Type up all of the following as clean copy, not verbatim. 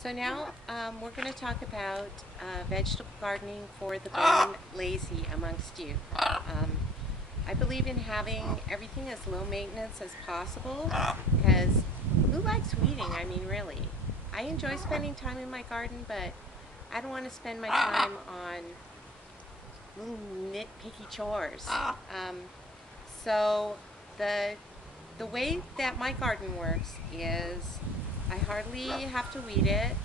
So now we're going to talk about vegetable gardening for the bone lazy amongst you. I believe in having everything as low maintenance as possible, because who likes weeding? I mean, really. I enjoy spending time in my garden, but I don't want to spend my time on little nitpicky chores. So the way that my garden works is I hardly have to weed it.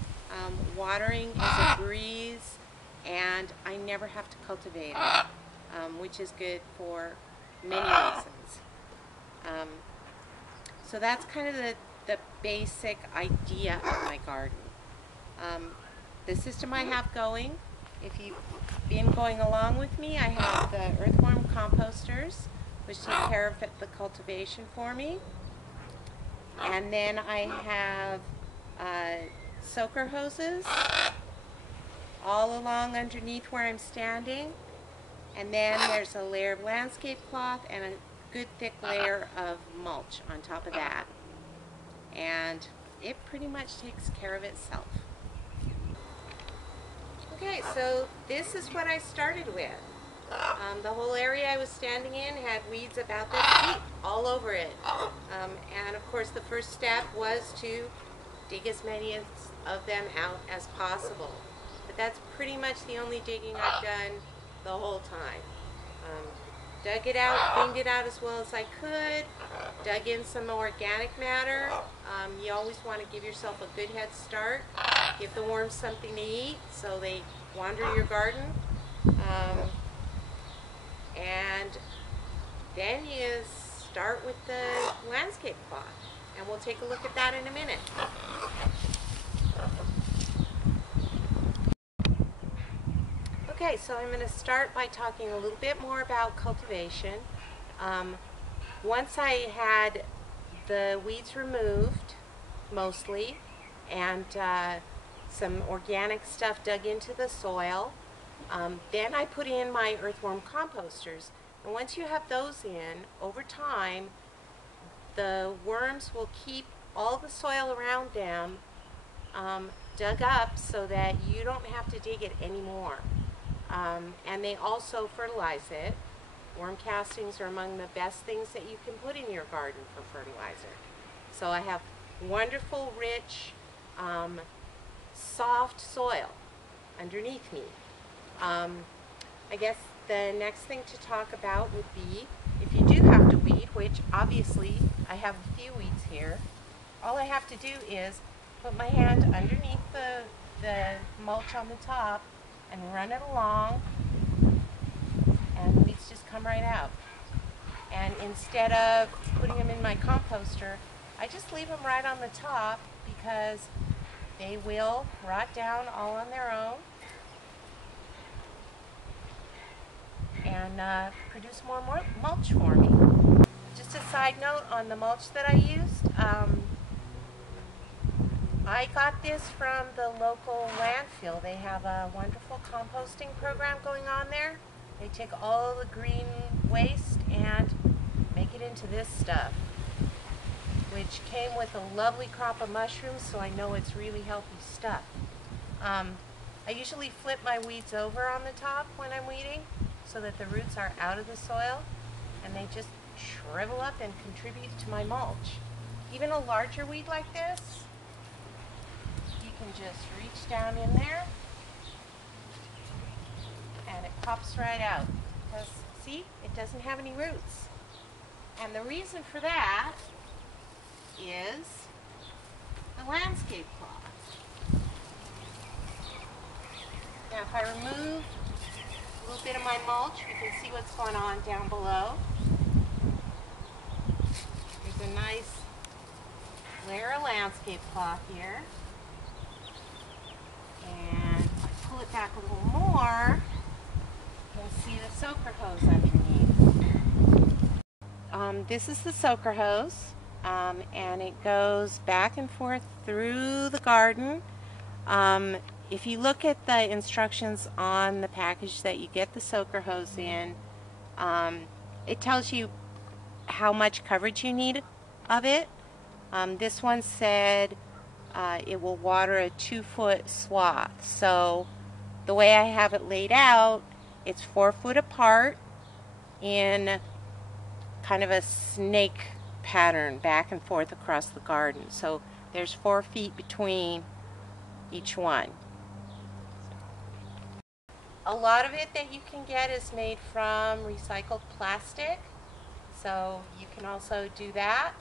Watering is a breeze, and I never have to cultivate it, which is good for many reasons. So that's kind of the basic idea of my garden. The system I have going, if you've been going along with me, I have the earthworm composters, which take care of the cultivation for me. And then I have soaker hoses all along underneath where I'm standing. And then there's a layer of landscape cloth and a good thick layer of mulch on top of that. And it pretty much takes care of itself. Okay, so this is what I started with. The whole area I was standing in had weeds about this deep all over it. And of course the first step was to dig as many of them out as possible. But that's pretty much the only digging I've done the whole time. Dug it out, cleaned it out as well as I could, dug in some organic matter. You always want to give yourself a good head start. Give the worms something to eat so they wander your garden. And then you start with the landscape cloth, and we'll take a look at that in a minute. Okay, so I'm going to start by talking a little bit more about cultivation. Once I had the weeds removed, mostly, and some organic stuff dug into the soil, then I put in my earthworm composters. And once you have those in, over time, the worms will keep all the soil around them dug up so that you don't have to dig it anymore. And they also fertilize it. Worm castings are among the best things that you can put in your garden for fertilizer. So I have wonderful, rich, soft soil underneath me. I guess the next thing to talk about would be if you do have to weed, which obviously I have a few weeds here, all I have to do is put my hand underneath the mulch on the top and run it along, and the weeds just come right out. And instead of putting them in my composter, I just leave them right on the top because they will rot down all on their own and produce more mulch for me. Just a side note on the mulch that I used. I got this from the local landfill. They have a wonderful composting program going on there. They take all the green waste and make it into this stuff, which came with a lovely crop of mushrooms, so I know it's really healthy stuff. I usually flip my weeds over on the top when I'm weeding so that the roots are out of the soil and they just shrivel up and contribute to my mulch. Even a larger weed like this, you can just reach down in there and it pops right out because, see, it doesn't have any roots. And the reason for that is the landscape cloth. Now if I remove a little bit of my mulch, we can see what's going on down below. There's a nice layer of landscape cloth here. And if I pull it back a little more, you can see the soaker hose underneath. This is the soaker hose, and it goes back and forth through the garden. If you look at the instructions on the package that you get the soaker hose in, it tells you how much coverage you need of it. This one said it will water a 2-foot swath. So the way I have it laid out, it's 4 foot apart in kind of a snake pattern back and forth across the garden. So there's 4 feet between each one. A lot of it that you can get is made from recycled plastic, so you can also do that.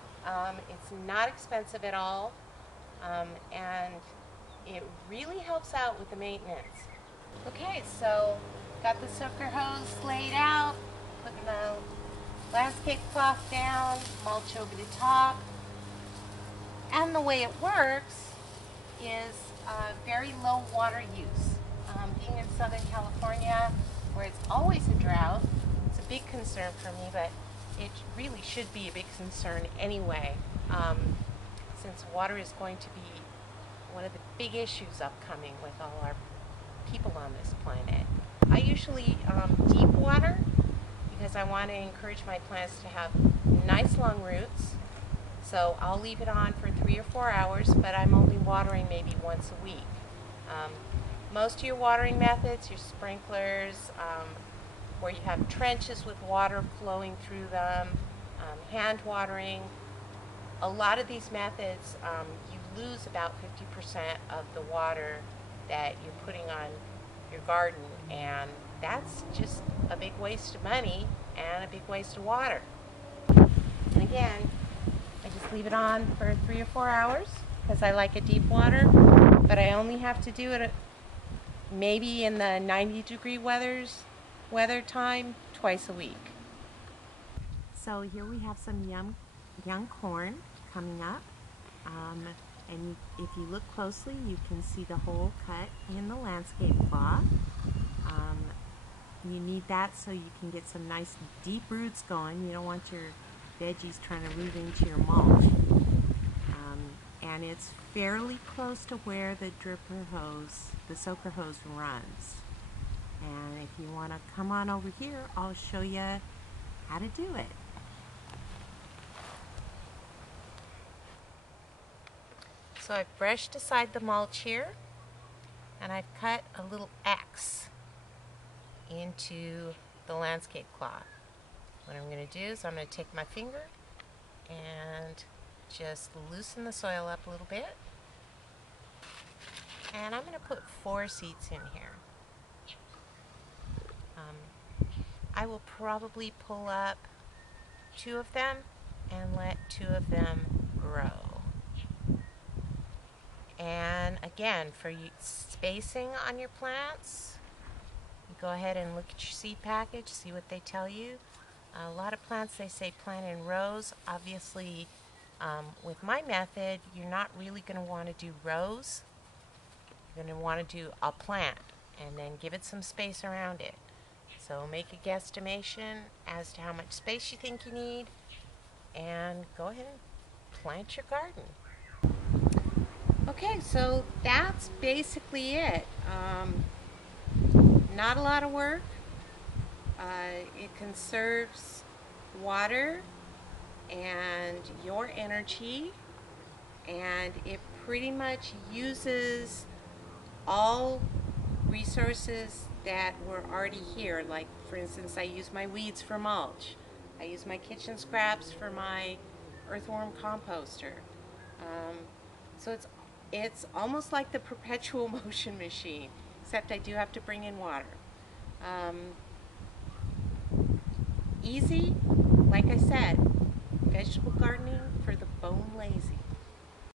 It's not expensive at all, and it really helps out with the maintenance. Okay, so got the soaker hose laid out, putting the landscape cloth down, mulch over the top, and the way it works is very low water use. Being in Southern California, where it's always a drought, it's a big concern for me, but it really should be a big concern anyway, since water is going to be one of the big issues upcoming with all our people on this planet. I usually deep water because I want to encourage my plants to have nice long roots. So I'll leave it on for 3 or 4 hours, but I'm only watering maybe once a week. Most of your watering methods, your sprinklers, where you have trenches with water flowing through them, hand watering, a lot of these methods, you lose about 50% of the water that you're putting on your garden, and that's just a big waste of money and a big waste of water. And again, I just leave it on for 3 or 4 hours because I like a deep water, but I only have to do it maybe in the 90-degree weather time twice a week. So here we have some young corn coming up, and if you look closely you can see the hole cut in the landscape cloth. You need that so you can get some nice deep roots going. You don't want your veggies trying to root into your mulch. And it's fairly close to where the dripper hose, the soaker hose runs. And if you want to come on over here, I'll show you how to do it. So I've brushed aside the mulch here, and I've cut a little X into the landscape cloth. What I'm going to do is I'm going to take my finger and just loosen the soil up a little bit. And I'm going to put 4 seeds in here. I will probably pull up 2 of them and let 2 of them grow. And again, for spacing on your plants, you go ahead and look at your seed package, see what they tell you. A lot of plants, they say plant in rows. Obviously, with my method, you're not really going to want to do rows. You're going to want to do a plant and then give it some space around it. So make a guesstimation as to how much space you think you need and go ahead and plant your garden. Okay, so that's basically it. Not a lot of work. It conserves water and your energy, and it pretty much uses all resources that were already here. Like, for instance, I use my weeds for mulch. I use my kitchen scraps for my earthworm composter. So it's almost like the perpetual motion machine, except I do have to bring in water. Easy, like I said, vegetable gardening